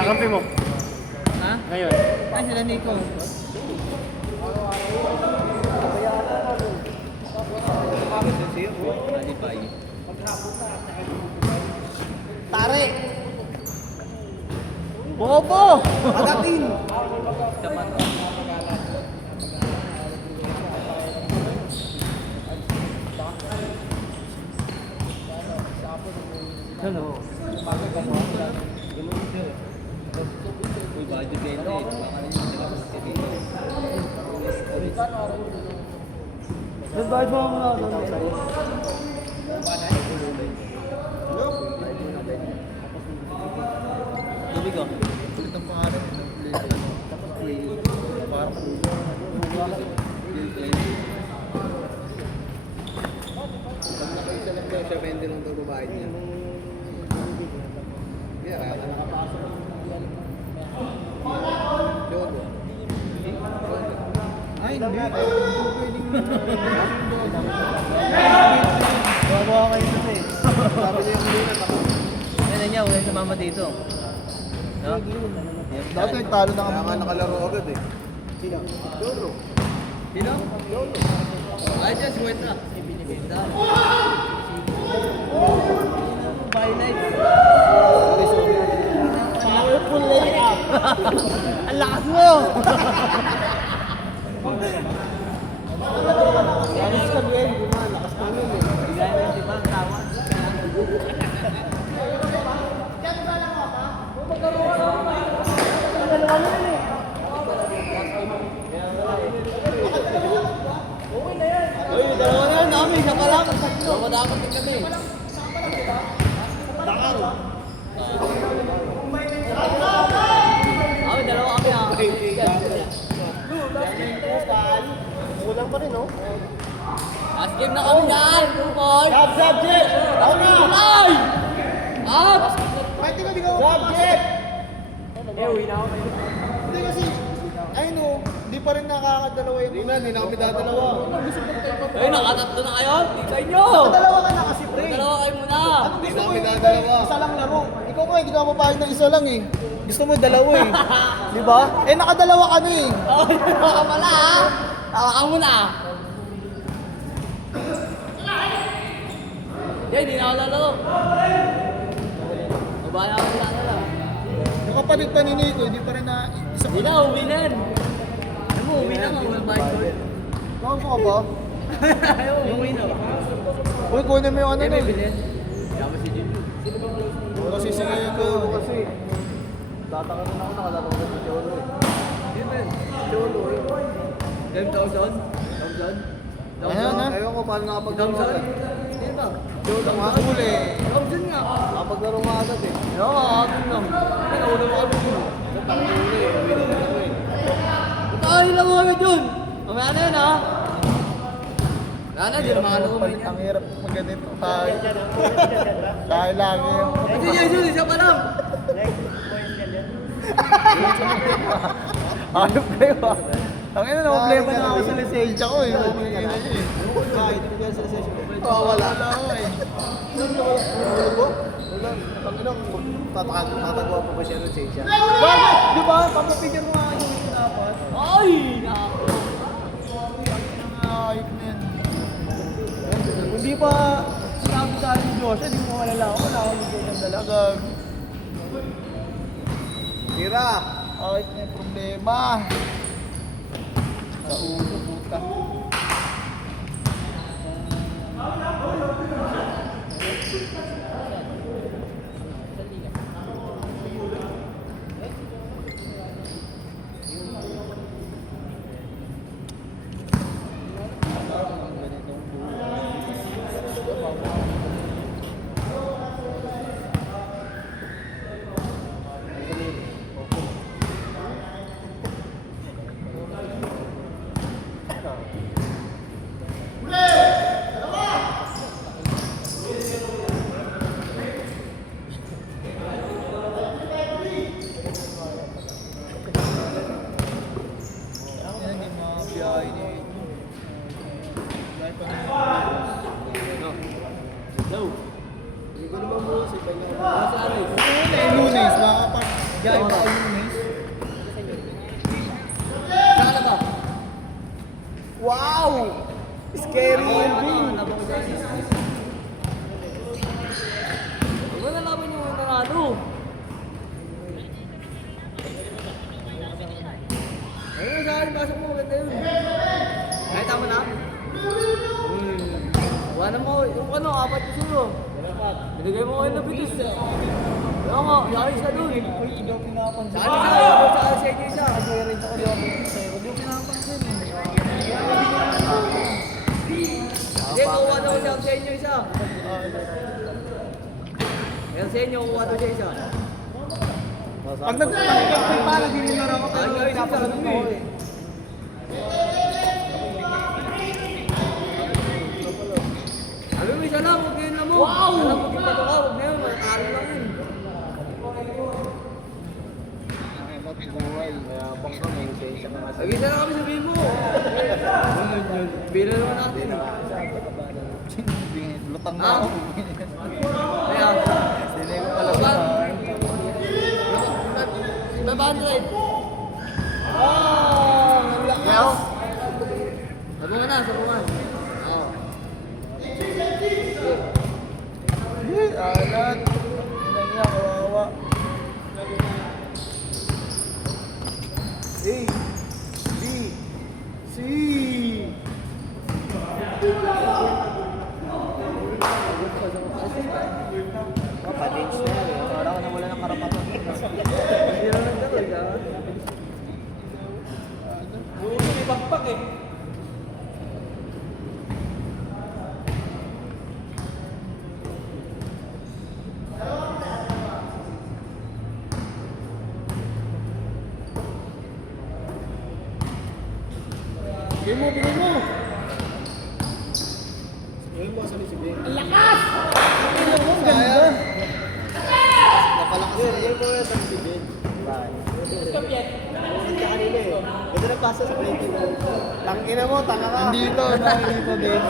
Kakampi mo. Ha? Ngayon. Ay, sila Nico. Alipay. Tare! Bobo! Agatin! Dapat. Ano? Uy, budget kayo ito eh. Baka rin yung sila magkakita. Ba't bakit mo ako na? Tubig ko. Ulit ang pangalan ng play. Tapos play. Parang pag nakaisa lang daw siya, 20 lang daw babayad niya. Yeah, nakapasok. Jodo. Ay, hindi. Pwedeng gawa kayo kasi. Sabi niya yung muna. Ano niya, wala sa mama dito. No? Dati nagtalo na kami. Kaya nga nakalaro agad eh. Sino? Jodo. Sino? Ay, just wait na. Bye night. Full lay up. Ang lakas mo! Yanis ka ba yun? Lakas pa nun eh. Bigay na si Bang, tama. Uy, dalawa na yan. Namin, isa pa lang. Dalawa dapat din kami. Dakar. Ay, dalawa kami ah. Kulang pa rin, no? Last game na kami yan, boy. Subject! Ako na! Ay! Up! Pwede ka bigaw. Subject! Uwi na ako. Hindi kasi, ayun o, hindi pa rin nakakadalawa yun. Hindi na kami dadalawa. Ay, nakatatlo na kayo? Di sa inyo! Dalawa ka na kasi, pre. Dalawa kayo muna. Anong gusto mo yung isa lang laro? Ikaw nga, hindi ka mapahig ng isa lang eh. Gusto mo dalawa eh. Di ba? Eh, nakadalawa ka na eh. Oh, dalawa ka pala ha? Tawa ka muna. Yan, hindi na ako lalaro. Mabaya ako lalaro. Yung kapatid pa ni Nico, hindi pa rin na isa Hindi na, uwi na yan. Ano mo, uwi na nga, walang bayad ko. Bakit ka ba? Ayaw, uwi na. Uy, kunin mo yung ano Eh, na may eh. bilhin. Kama si Jimmy. Kasi singayin ko kasi. Tataka na ako nakalaro ko sa Cholo eh. Cholo eh. 10,000? 1,000? Ayan na. Ayaw ko paano nakapaglaro Damson? agad. Hindi ba? Cholo nga huli. Damson nga. Nakapaglaro nga agad eh. Oo, akin lang. Ano, ulo mo kami dun. Ang huli eh. Winner na ako eh. Ay, lang mo kami dun. Mamaya na yun ha. Wala na, di na makalawa mo yun. Ang hirap magganito tayo. Dahil lagi yung... Kasi Jesus, isa pa lang. Ayop kayo ah. Ang ina na problema na ako sa lisensya ko eh. Kahit hindi ka sa lisensya ko. Oo, wala ako eh. Wala. Ang ina, tatagawa pa ba siya ng lisensya? Bakit? Di ba? Papapigyan mo nga yung dapat. Ay! Nako. Ayop na yan. Hindi pa sinabi sa akin ni Joshua, hindi mo malala ako. Wala akong lisensya talaga. Tira! Ayop na yung problema. Sa ulo, puta. Kaya ba yung miss? Saan na ba? Wow! Scary Elvin! Wala naman yung nanalo. Ayun, sa akin, pasok mo, maganda yun. Ay, tama na. Wala mo, yung ano, apat yung sulo. Binigay mo kayo na bitis. Kaya nga, yari siya dun. Uy, hindi ako pinapansin. Saan siya? Saan siya yung isa? Kasi rin ako di ako sa'yo. Hindi ako pinapansin. Hindi, kuha daw siya sa inyo isa. Yan sa inyo, kuha daw siya isa. Pag nag-pag pa, nag-winner ako. Pero Ay, guys, pinapansin isa, ako eh. Sabi mo isa lang, huwag yun na mo. Wow! Alam mo, kita to ka, huwag na yun. Matalo lang yun. Lagi na lang kami sabihin mo. Bila naman natin. Lutang na Ah? ako. Kaya, Hindi ko pala sa... 500. Oh! Ang lakas! Sabungan na, sabungan. Oo. Alat! Hindi niya, kawawa. A, B, C. Patinch na yan eh. Parang nawala ng karapatan. Hindi na lang talaga. May bakpak eh. Bigay mo, bigay mo! Bigay mo, sabi si Ben. Ang lakas! Ang ganda! Napalakas na yun mo yan, sabi si Ben. Stop yan! Hindi kanina eh. Ganda na pasa sa plate mo. Tangina mo, tanga ka. Nandito, nandito din.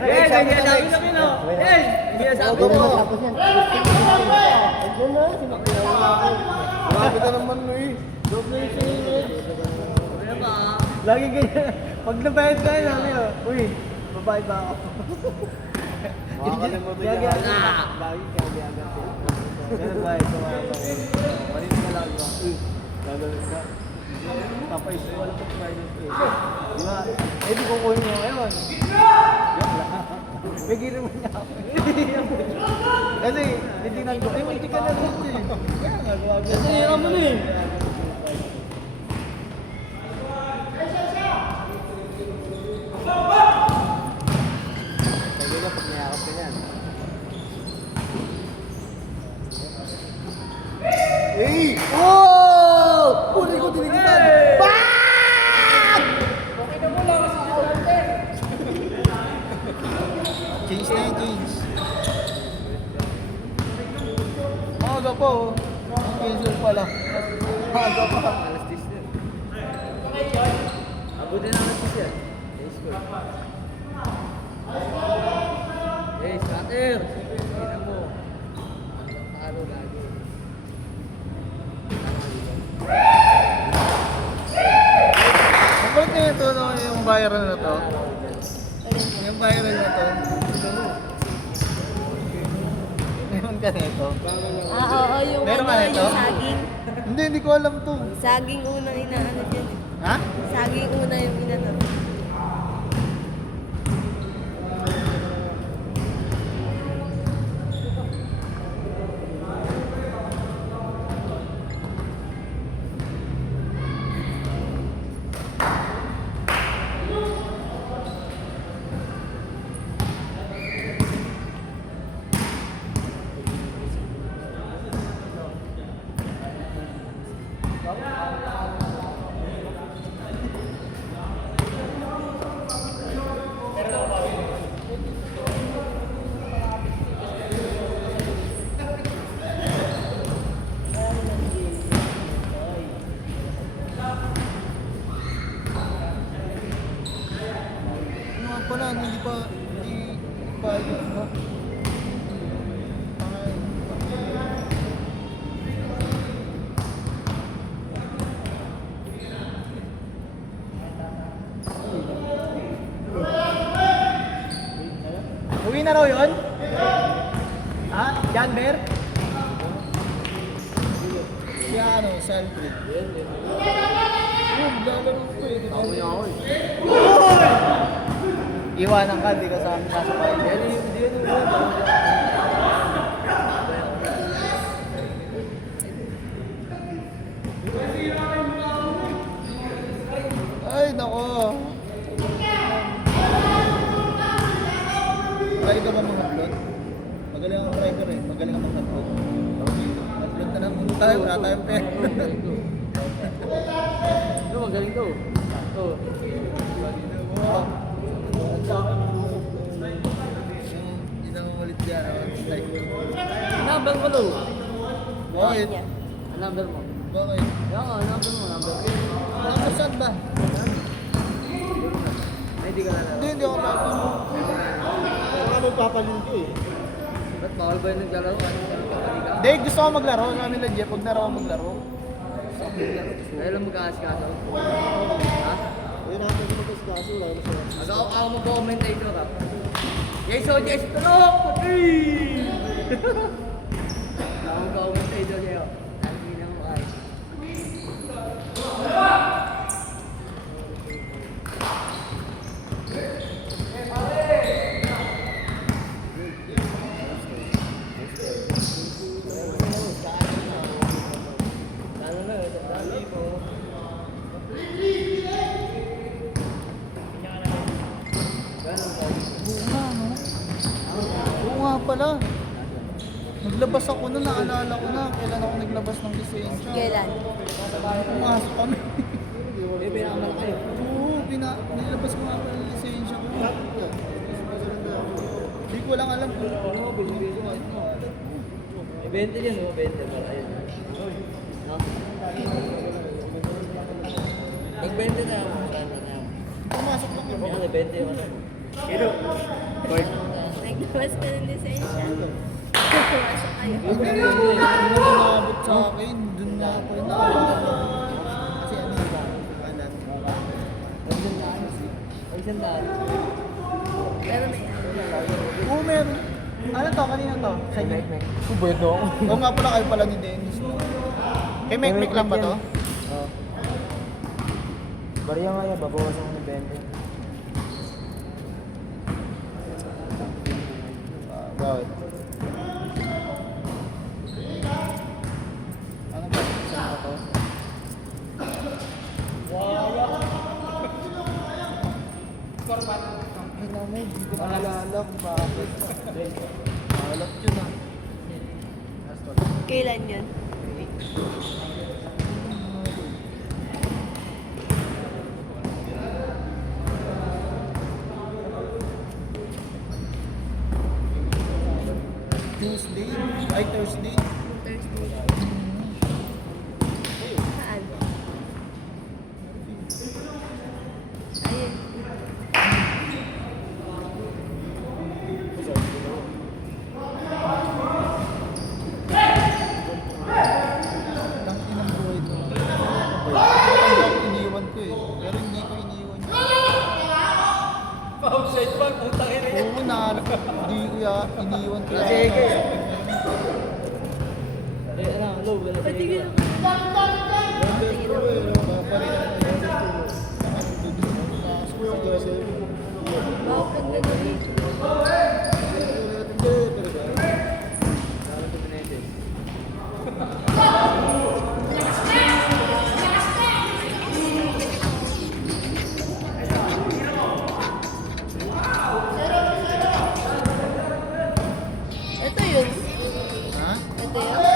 Yes, hindi na sabi namin o. Yes, hindi na sabi mo. Grabe ka naman mo eh. Dope na yung sinilid. Ano ba? Lagi ganyan. Pag nabayad ka yun, ano yun? Uy, babayad ba ako? Makakalimutan niya. Lagi ka agad. Ganun ba ito mga ito? Malit ka lang ba? Gagawin ka. Tapos wala pa tayo. Di ba? Eh di kukunin mo ngayon. Yan lang. Bigyan naman niya ako. Kasi, titignan ko. Eh, hindi ka na rin eh. Kaya nga, gawa Kasi hirap mo na eh. Sabi ka pag niyakap ka niyan. Hey! Oh! Puri ko tinigitan! Bang! Change na yun, change. Maaga pa oh. Cancel pala. Maaga pa. Alas 10 na. Abutin na alas 10 yan. Yes, good. Yes, cutter. Tingnan mo. Talo lagi. Ang kulit na ito, no, yung viral na to. Yung viral na to. Meron ka na ito. Oo, yung Meron ka ano, nito? yung saging. Hindi ko alam to. Saging unang inaano dyan. Ha? Saging una yung inaano. na raw yun? Ha? Janber? Siya ano, Selfie. Maglalaro ko eh. Ako niya ako eh. Iwanan ka, di ka sa amin nasakay. Hindi yan yung Ay, nako. Magaling ka ba mag-upload? Magaling ang driver eh. Magaling ang mag-upload. Upload na lang muna tayo. Wala tayong pera. Ito, magaling to. Ito. Hindi na ulit dyan. Like, Number mo to. bakit? Niya. Ang number mo. Bakit? Yan nga, number mo, number mo. Bakit saan ba? Ay, hindi ka na lang. Hindi ako marunong. Baka magpapalinggo eh. Ba't bawal ba yung naglalaro? Ano yung kapali ka? Hindi, gusto ko maglaro. Sabi nila Jeff, huwag na raw ako maglaro. Dahil lang mag-aaskaso. Ha? Ayun natin ko mag-kaso. Wala na siya. Ako mag-commentator ka. Yes, so yes, tulog! Hey! Ako mag-commentator sa'yo. Hindi na mo ay. Oo nga pala. Naglabas ako na, naalala ko na. Kailan ako naglabas ng lisensya? Kailan? Pumasok kami. Eh, pinakamalaki. Oo, nilabas ko nga pala yung lisensya ko. Hindi ko lang alam kung Ano mo, bilhin ko. May 20 yan, no? 20 pala. Ayun. Ha? Pag 20 na ako, marami na ako. pumasok lang yun. Ano, 20 yung ano. Naglabas ka ng lisensya. Pumasok kayo. Hindi na umabot sa akin. Doon na ako inaalala. Kasi ano ba? Kanan. Ay, sandaan. Pero may ano. Oo, meron. Ano to? Kanina to? Sa Mek Mek. Kubedo ako. Oo nga pala, kayo pala ni Dennis. No? Kay Mek Mek lang ba to? Oo. Bariya nga yan, babawasan ko ng 20. Bakit? Ano ba? Saan ba to? Ay naman, hindi ko naalala kung bakit. Alam yun ah. Kailan yun? Tuesday? Ay, Thursday? Thursday. Saan? Ayun. Ang inang buhay ko. Iniwan ko eh. Pero hindi ko iniwan yun. Pa-outside pa, putang ina. Oo na, hindi ko iniwan ko. Sige. Eh, ano, low, wala sa Patigil iyo. ako. Bakit nag-uwi? Ito yun. Ha? Ito yun.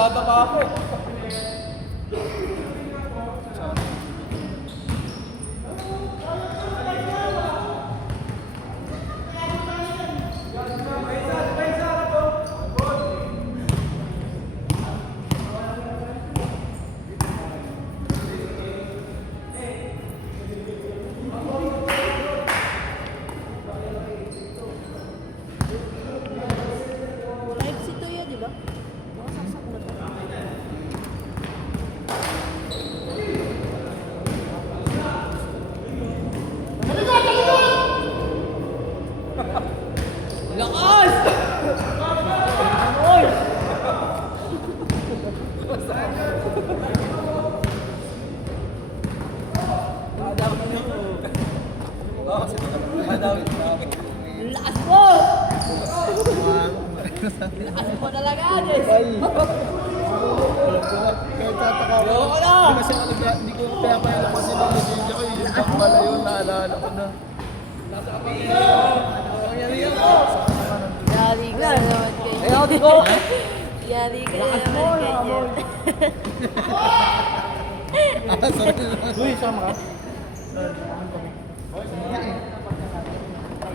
Nagtataka ako eh. Live si Tuya, di ba? Nakasaksak na to. Lakas! Oy! Lakas mo! Lakas mo talaga, Jess! Kaya tataka ako. Ayoko na! Kasi hindi ko kaya lang kasi nung lisensya ko, yung back pala yun, naalala ko na. Yari ka na naman kay Ay, ako, ko! Yari ka na naman kay Uy, sama ka?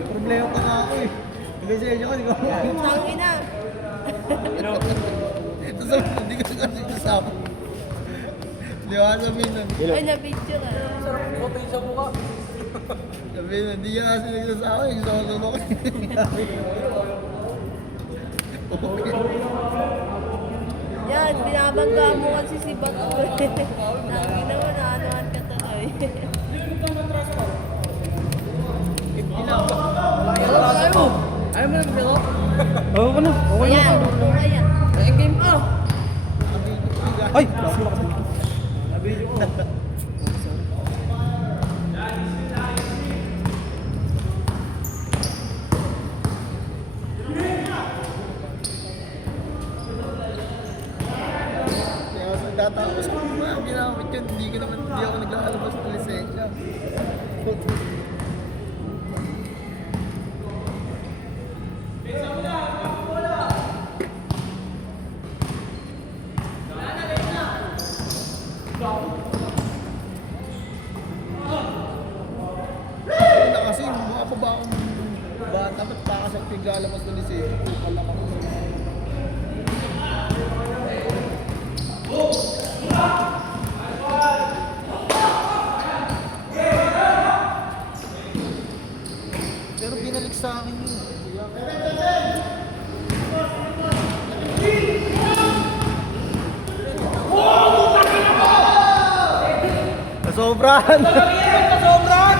Problema pa nga ako eh. Yung lisensya ko, di ko Tangin na. Tapos hindi ko kasi kasama. Di ba sabihin nun? Ay, na-video ka. Sabihin nun, hindi niya kasi nagsasama yung solo ko. Okay. Yan, binabangga mo kasi si Bato. Tangin naman, naanoan ka tuloy. Ayaw mo na, Milo? Oo ko na. Ayan, tulungan yan. Ay, game pa! Ay! Kaya tatapos ko na ginamit yun. Hindi ako naglalabas ng lisensya. Na kasi mga pa akong bata, ba't pa kasi naglalabas ng lisensya? Kupal lang ako. Pero binalik sa akin yun. Nasobrahan! Nasobrahan! Nasobrahan!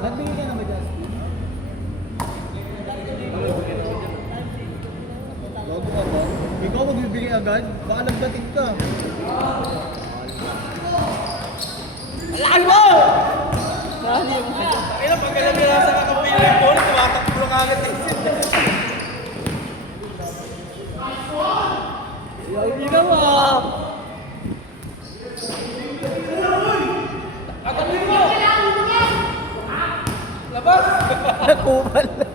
Nagbigay ka na ba, Justin? Bago ka ba? Ikaw magbibigay agad? Baka nagdating ka. Lakas mo! Kailan pag alam nila sa kakapiling ko, tumatakbo lang agad eh. Hindi na mo! Labas! Nakupal na.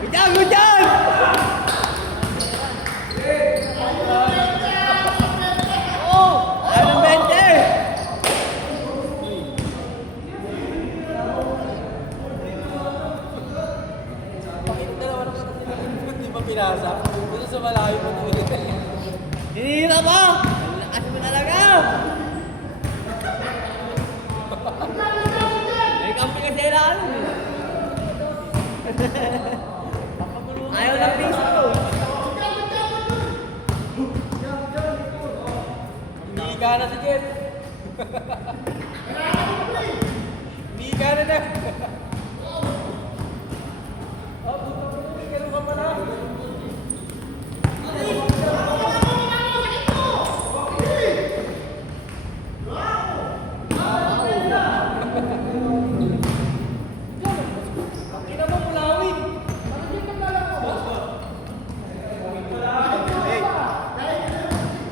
Gudyan! Gudyan! Oh! Ano 20? Hindi ba pinasa? Dito sa malayo mo ulit eh. Hinihira pa! Lakas mo talaga! May kampi kasi lang! Ayaw ng piso ko! Hindi ka na si Jeff. Hindi ka na.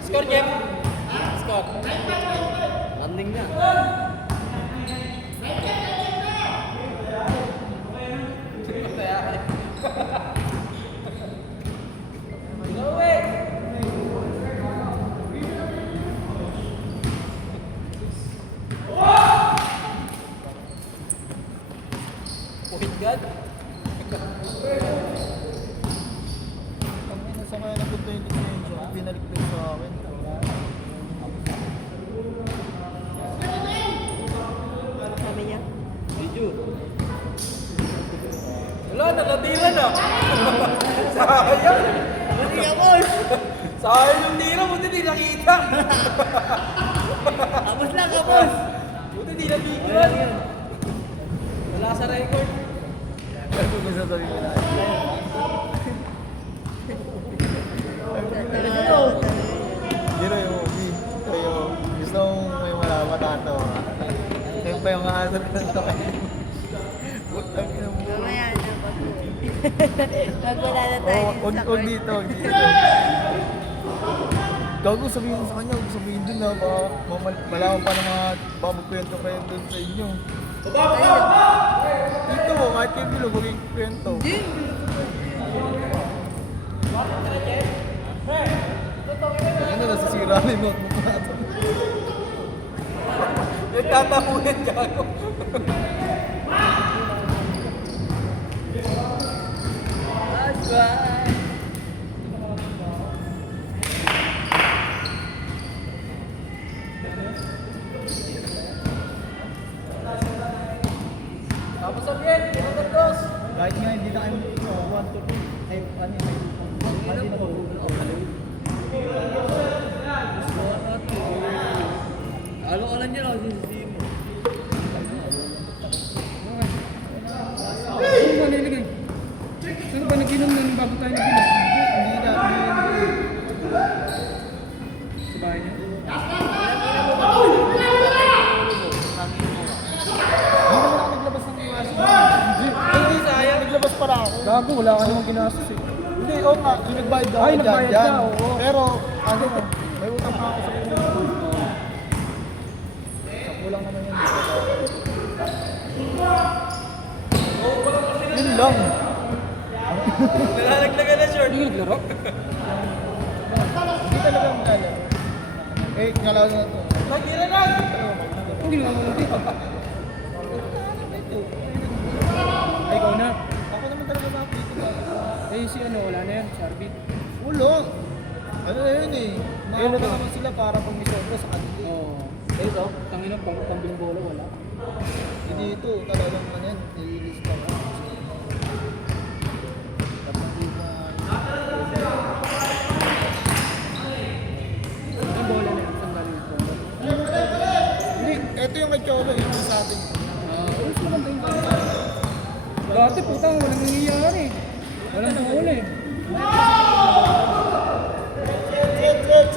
Score, Jeff. Score. Landing na. No way. Point guard. Ang nasa kaya napunta yung lisensya, binalik ko sa akin. Sabi niya. Video. Wala, nakatira na. Sayang. Hindi ka, boss! Sayang yung tira, buti di nakita. Tapos lang ka, boss! Buti di nabigyan. Wala sa record. Ano ba sasabihin mo na? Giro yung movie. Kayo, gusto mong may wala matatawa. Kayo pa yung aasal ka ng token. Putang ina mo. Mamaya na, pag wala na tayo Oh, dito sa huwag dito, huwag dito. Gago sabihin mo sa kanya, huwag sabihin dun na malaman pa ng mga babagkwento-kwento sa inyo. Dito mo, kahit kayo bilog, huwag yung kwento. Ano na, nasisira na yung notebook natin. Nagtatapunan ka ako. Tapos again, Robert Ross. Kahit nga hindi na kayo 1 to 2, ay ano yun, hindi na mabubuo. Ano ka lang dyan, sisihin mo. Sino ba nilagay? Sino ba nag-inom nun bago tayo nag-inom? Hindi na, Sa bahay niya? Hindi naman ako naglabas ng iwas. Hindi, sayang. Naglabas pala ako. Gago, wala ka namang ginastos eh. Hindi, oo nga, yung nagbayad ako Ay, dyan, nagbayad dyan. ka, oo. Pero, ano, may utang pa ako sa kulang. Sa kulang naman yun. Yun lang. Nalalaglagan na short. Hindi naglaro? Hindi talaga ang kala. Eh, kala na ito. Nagtira na. Hindi naman dito. Ay, ikaw na. Ako naman talaga nakapito ba? Eh, si ano, wala na yan, si Arvin. Ulo. Ano na yun eh. Maano na naman sila para pag may sobra sa kanila. Oo. Eh, ito, tangina, pang bola, wala. Hindi ito, talagang ano yan, nililis pa ako. Dapat di ba... Ang bola na yan, tanggalin ito. Hindi, ito yung kay Cholo, yung sa atin. Mas maganda yung bola. Dati, putang, walang nangyayari. Walang bola eh.